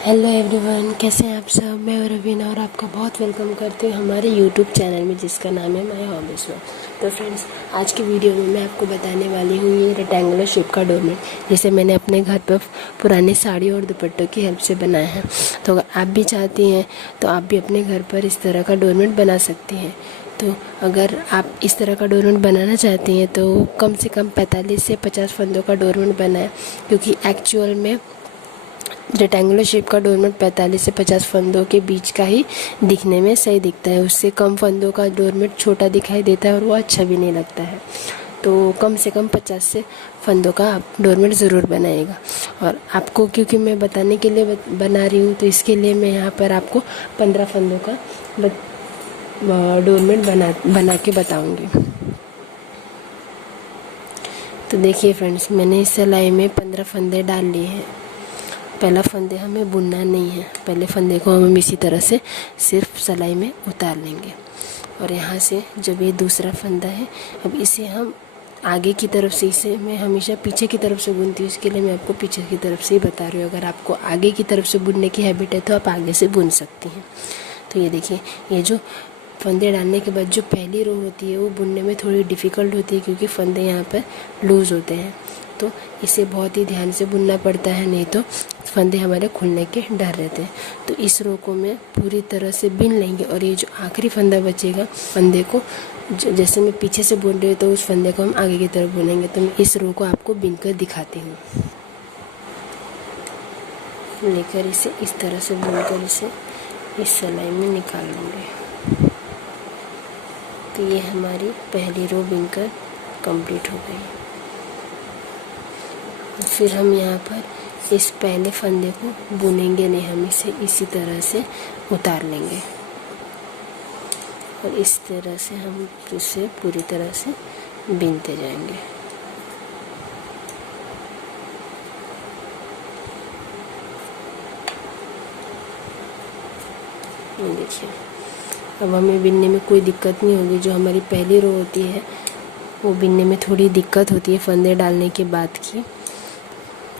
Hello everyone, कैसे हैं आप सब। मैं रवीना और आपका बहुत वेलकम करती हूँ हमारे यूट्यूब चैनल में जिसका नाम है माय हॉबीज वर्ल्ड। तो फ्रेंड्स, आज की वीडियो में मैं आपको बताने वाली हूँ ये रेक्टेंगुलर शेप का डोरमेट जिसे मैंने अपने घर पर पुरानी साड़ी और दुपट्टों की हेल्प से बनाया है। तो अगर आप भी चाहती हैं तो आप भी अपने घर पर इस तरह का डोरमेट बना सकती हैं। तो अगर आप इस तरह का डोरमेट बनाना चाहती हैं तो कम से कम 45 से 50 फंदों का डोरमेट बनाएं, क्योंकि एक्चुअल में रेक्टेंगुलर शेप का डोरमेट 45 से 50 फंदों के बीच का ही दिखने में सही दिखता है। उससे कम फंदों का डोरमेट छोटा दिखाई देता है और वो अच्छा भी नहीं लगता है। तो कम से कम 50 से फंदों का आप डोरमेट ज़रूर बनाइएगा। और आपको क्योंकि मैं बताने के लिए बना रही हूँ, तो इसके लिए मैं यहाँ पर आपको 15 फंदों का डोरमेट बना के बताऊँगी। तो देखिए फ्रेंड्स, मैंने इस सिलाई में 15 फंदे डाल लिए हैं। पहला फंदे हमें बुनना नहीं है, पहले फंदे को हम इसी तरह से सिर्फ सिलाई में उतार लेंगे। और यहाँ से जब ये दूसरा फंदा है, अब इसे हम आगे की तरफ से, इसे मैं हमेशा पीछे की तरफ से बुनती हूँ, इसके लिए मैं आपको पीछे की तरफ से ही बता रही हूँ। अगर आपको आगे की तरफ से बुनने की हैबिट है तो आप आगे से बुन सकती हैं। तो ये देखिए, ये जो फंदे डालने के बाद जो पहली रो होती है वो बुनने में थोड़ी डिफ़िकल्ट होती है, क्योंकि फंदे यहाँ पर लूज़ होते हैं। तो इसे बहुत ही ध्यान से बुनना पड़ता है, नहीं तो फंदे हमारे खुलने के डर रहते हैं। तो इस रो को मैं पूरी तरह से बिन लेंगे और ये जो आखिरी फंदा बचेगा, फंदे को जैसे मैं पीछे से बुन रही हूँ तो उस फंदे को हम आगे की तरफ बुनेंगे। तो मैं इस रो को आपको बिन कर दिखाती हूँ। लेकर इसे इस तरह से बुनकर इसे इस सिलाई में निकाल लूँगी। तो ये हमारी पहली रो बिनकर कंप्लीट हो गई। फिर हम यहाँ पर इस पहले फंदे को बुनेंगे नहीं, हम इसे इसी तरह से उतार लेंगे और इस तरह से हम इसे पूरी तरह से बिनते जाएंगे। ये देखिए, अब हमें बिनने में कोई दिक्कत नहीं होगी। जो हमारी पहली रो होती है वो बिनने में थोड़ी दिक्कत होती है फंदे डालने के बाद की,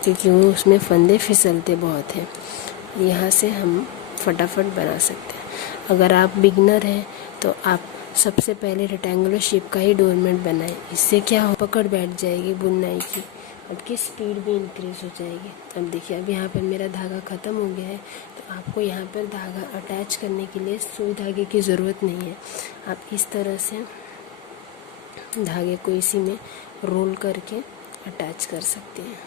क्योंकि वो उसमें फंदे फिसलते बहुत हैं। यहाँ से हम फटाफट बना सकते हैं। अगर आप बिगनर हैं तो आप सबसे पहले रेक्टेंगुलर शेप का ही डोरमेट बनाएं। इससे क्या हो, पकड़ बैठ जाएगी बुनाई की, आपकी स्पीड भी इंक्रीज़ हो जाएगी। अब देखिए, अब यहाँ पर मेरा धागा ख़त्म हो गया है, तो आपको यहाँ पर धागा अटैच करने के लिए सुई धागे की ज़रूरत नहीं है। आप इस तरह से धागे को इसी में रोल करके अटैच कर सकते हैं।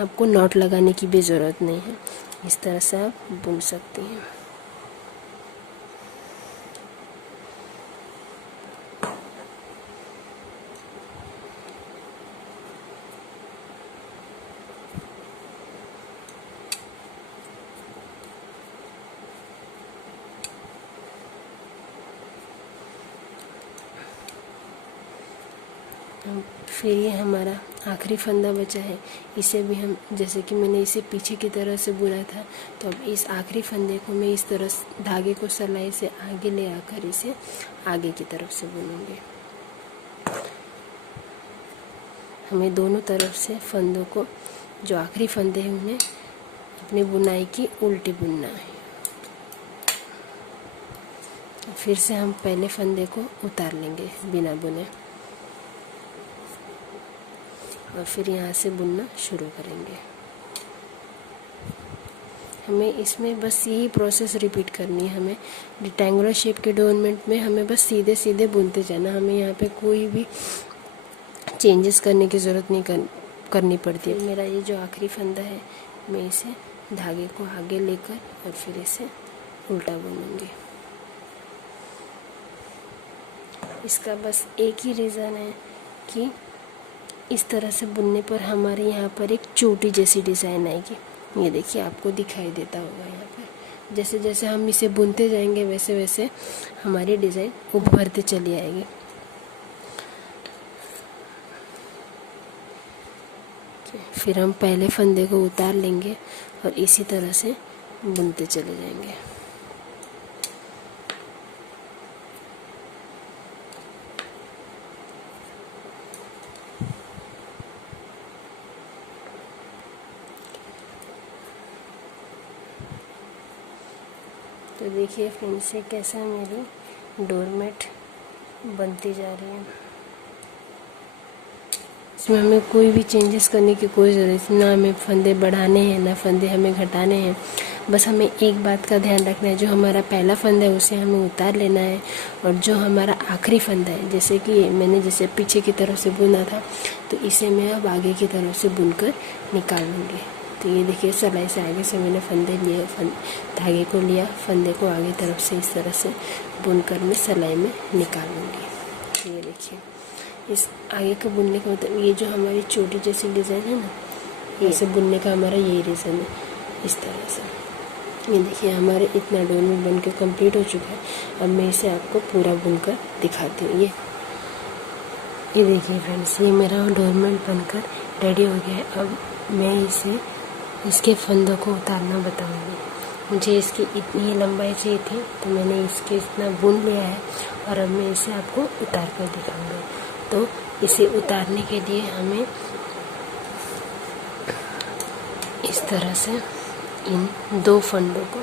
आपको नॉट लगाने की भी ज़रूरत नहीं है, इस तरह से आप बुन सकती हैं। फिर ये हमारा आखिरी फंदा बचा है, इसे भी हम, जैसे कि मैंने इसे पीछे की तरह से बुना था, तो अब इस आखिरी फंदे को मैं इस तरह धागे को सिलाई से आगे ले आकर इसे आगे की तरफ से बुनूंगी। हमें दोनों तरफ से फंदों को, जो आखिरी फंदे हैं उन्हें अपनी बुनाई की उल्टी बुनना है। फिर से हम पहले फंदे को उतार लेंगे बिना बुने और फिर यहाँ से बुनना शुरू करेंगे। हमें इसमें बस यही प्रोसेस रिपीट करनी है। हमें रेक्टेंगुलर शेप के डोरमेट में हमें बस सीधे सीधे बुनते जाना, हमें यहाँ पे कोई भी चेंजेस करने की ज़रूरत नहीं करनी पड़ती है। मेरा ये जो आखिरी फंदा है, मैं इसे धागे को आगे लेकर और फिर इसे उल्टा बुनूंगी। इसका बस एक ही रीज़न है कि इस तरह से बुनने पर हमारे यहाँ पर एक चोटी जैसी डिज़ाइन आएगी। ये देखिए, आपको दिखाई देता होगा यहाँ पर। जैसे जैसे हम इसे बुनते जाएंगे वैसे वैसे हमारी डिज़ाइन उभरते चली आएगी। फिर हम पहले फंदे को उतार लेंगे और इसी तरह से बुनते चले जाएंगे। तो देखिए फ्रेंड्स, ये कैसा मेरी डोरमेट बनती जा रही है। इसमें हमें कोई भी चेंजेस करने की कोई ज़रूरत नहीं, ना हमें फंदे बढ़ाने हैं ना फंदे हमें घटाने हैं। बस हमें एक बात का ध्यान रखना है, जो हमारा पहला फंदा है उसे हमें उतार लेना है, और जो हमारा आखिरी फंदा है, जैसे कि मैंने जैसे पीछे की तरफ से बुना था, तो इसे मैं अब आगे की तरफ से बुनकर निकाल लूँगी। तो ये देखिए, सिलाई से आगे से मैंने फंदे लिए, धागे को लिया, फंदे को आगे तरफ से इस तरह से बुनकर मैं सिलाई में निकाल लूँगी। तो ये देखिए, इस आगे का बुनने का मतलब ये जो हमारी छोटी जैसी डिज़ाइन है ना, इसे बुनने का हमारा यही रीज़न है। इस तरह से ये देखिए, हमारे इतना डोरमेट बन के कम्प्लीट हो चुका है। अब मैं इसे आपको पूरा बुनकर दिखाती हूँ। ये देखिए फ्रेंड्स, ये मेरा डोरमेट बनकर रेडी हो गया है। अब मैं इसके फंदों को उतारना बताऊंगी। मुझे इसकी इतनी लंबाई चाहिए थी, तो मैंने इसके इतना बुन लिया है, और अब मैं इसे आपको उतार कर दिखाऊंगा। तो इसे उतारने के लिए हमें इस तरह से इन दो फंदों को,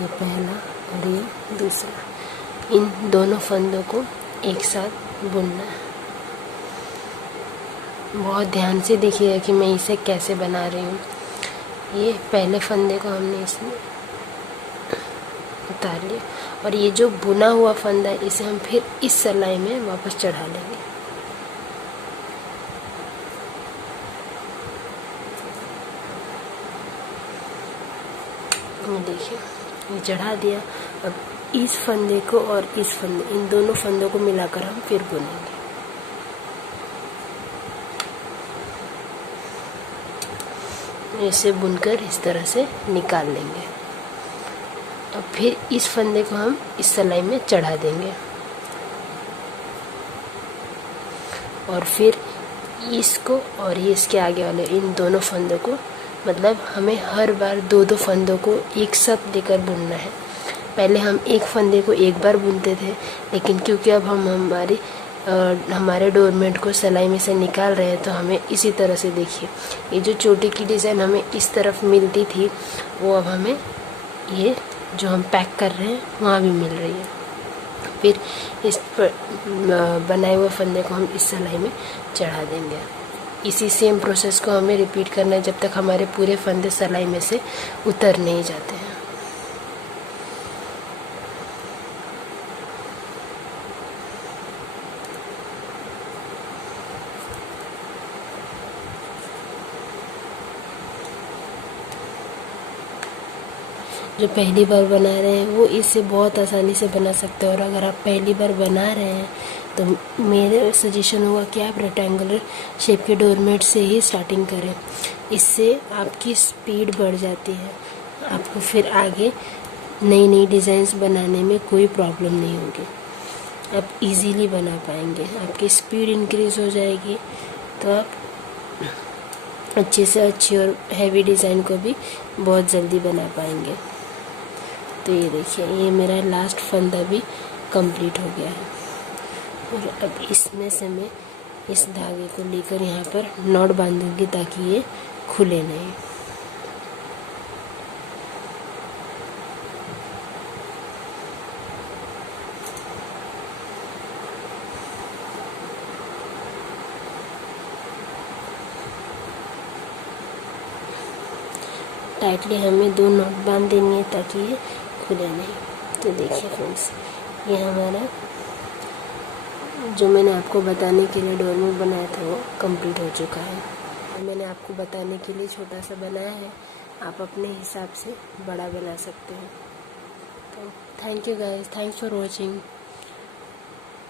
ये पहला और ये दूसरा, इन दोनों फंदों को एक साथ बुनना है। बहुत ध्यान से देखिएगा कि मैं इसे कैसे बना रही हूँ। ये पहले फंदे को हमने इसमें उतार लिया, और ये जो बुना हुआ फंदा है इसे हम फिर इस सिलाई में वापस चढ़ा लेंगे। ये देखिए, ये चढ़ा दिया। अब इस फंदे को और इस फंदे, इन दोनों फंदों को मिलाकर हम फिर बुनेंगे। इसे बुनकर इस तरह से निकाल लेंगे। अब फिर इस फंदे को हम इस सिलाई में चढ़ा देंगे, और फिर इसको और ये इसके आगे वाले इन दोनों फंदों को, मतलब हमें हर बार दो दो फंदों को एक साथ लेकर बुनना है। पहले हम एक फंदे को एक बार बुनते थे, लेकिन क्योंकि अब हम हमारे डोरमेट को सिलाई में से निकाल रहे हैं, तो हमें इसी तरह से, देखिए, ये जो चोटी की डिज़ाइन हमें इस तरफ मिलती थी, वो अब हमें ये जो हम पैक कर रहे हैं वहाँ भी मिल रही है। फिर इस पर बनाए हुए फंदे को हम इस सिलाई में चढ़ा देंगे। इसी सेम प्रोसेस को हमें रिपीट करना है जब तक हमारे पूरे फंदे सिलाई में से उतर नहीं जाते हैं। जो पहली बार बना रहे हैं वो इसे बहुत आसानी से बना सकते हैं, और अगर आप पहली बार बना रहे हैं तो मेरे सजेशन होगा कि आप रेक्टेंगुलर शेप के डोरमेट से ही स्टार्टिंग करें। इससे आपकी स्पीड बढ़ जाती है, आपको फिर आगे नई नई डिज़ाइंस बनाने में कोई प्रॉब्लम नहीं होगी, आप इजीली बना पाएंगे, आपकी स्पीड इंक्रीज़ हो जाएगी, तो आप अच्छे से अच्छी और हैवी डिज़ाइन को भी बहुत जल्दी बना पाएंगे। तो ये देखिए, ये मेरा लास्ट फंदा भी कंप्लीट हो गया है, और अब इसमें से मैं इस धागे को लेकर यहाँ पर नॉट बांधूंगी ताकि ये खुले नहीं। टाइटली हमें दो नॉट बांध देनी है ताकि ये खुले नहीं। तो देखिए फ्रेंड्स, ये हमारा जो मैंने आपको बताने के लिए डोरमेट बनाया था वो कंप्लीट हो चुका है। मैंने आपको बताने के लिए छोटा सा बनाया है, आप अपने हिसाब से बड़ा बना सकते हैं। तो thank you guys, thanks for watching.